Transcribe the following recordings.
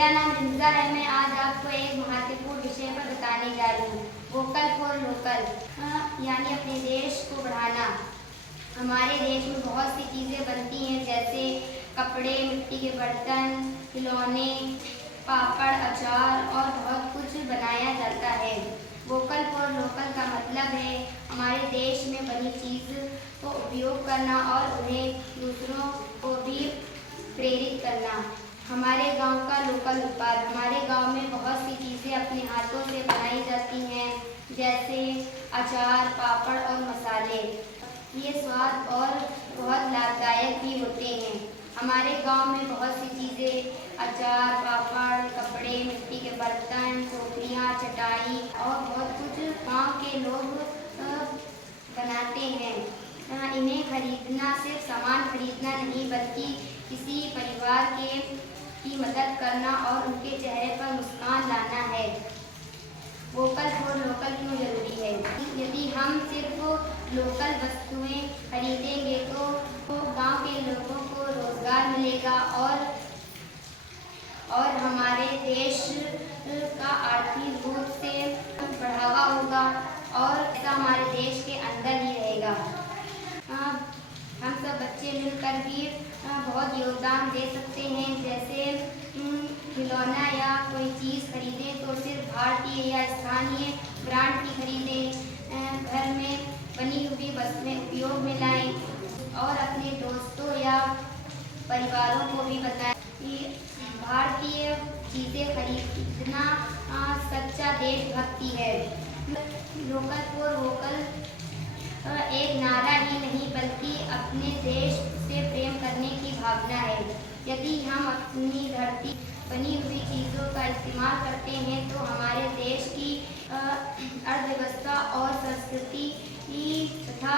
मेरा नाम रिंजा है। मैं आज आपको एक महत्वपूर्ण विषय पर बताने जा रही हूँ। वोकल फॉर लोकल यानी अपने देश को बढ़ाना। हमारे देश में बहुत सी चीज़ें बनती हैं, जैसे कपड़े, मिट्टी के बर्तन, खिलौने, पापड़, अचार और बहुत कुछ बनाया जाता है। वोकल फॉर लोकल का मतलब है हमारे देश में बनी चीज़ को उपयोग करना और उन्हें दूसरों को भी प्रेरित करना। हमारे गांव का लोकल उत्पाद। हमारे गांव में बहुत सी चीज़ें अपने हाथों से बनाई जाती हैं, जैसे अचार, पापड़ और मसाले। ये स्वाद और बहुत लाभदायक भी होते हैं। हमारे गांव में बहुत सी चीज़ें अचार, पापड़, कपड़े, मिट्टी के बर्तन, टोकरियाँ, चटाई और बहुत कुछ गांव के लोग बनाते हैं। इन्हें खरीदना सिर्फ सामान खरीदना नहीं, बल्कि किसी परिवार की मदद करना और उनके चेहरे पर मुस्कान लाना है। वोकल फॉर लोकल क्यों जरूरी है? यदि हम सिर्फ लोकल वस्तुएं खरीदेंगे तो गांव के लोगों को रोजगार मिलेगा और हमारे देश का आर्थिक रूप से बढ़ावा होगा और ऐसा हमारे देश के अंदर ही रहेगा। हम सब बच्चे मिलकर भी बहुत योगदान दे सकते हैं, जैसे खिलौना या कोई चीज़ खरीदें तो सिर्फ भारतीय या स्थानीय ब्रांड की खरीदें। घर में बनी हुई वस्तुएं उपयोग में लाएं और अपने दोस्तों या परिवारों को भी बताएं कि भारतीय चीज़ें खरीदना सच्चा देशभक्ति है। लोकल फॉर वोकल एक नारा ही नहीं, बल्कि अपने देश से प्रेम करने की भावना है। यदि हम अपनी धरती बनी हुई चीज़ों का इस्तेमाल करते हैं तो हमारे देश की अर्थव्यवस्था और संस्कृति तथा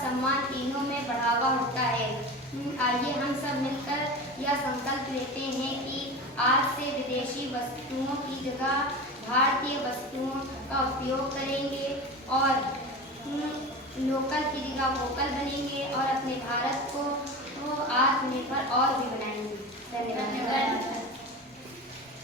सम्मान तीनों में बढ़ावा होता है। आइए हम सब मिलकर यह संकल्प लेते हैं कि आज से विदेशी वस्तुओं की जगह भारतीय वस्तुओं का उपयोग करेंगे और लोकल की जगह वोकल बनेंगे और अपने भारत को आत्मनिर्भर और भी बनाएंगे। धन्यवाद।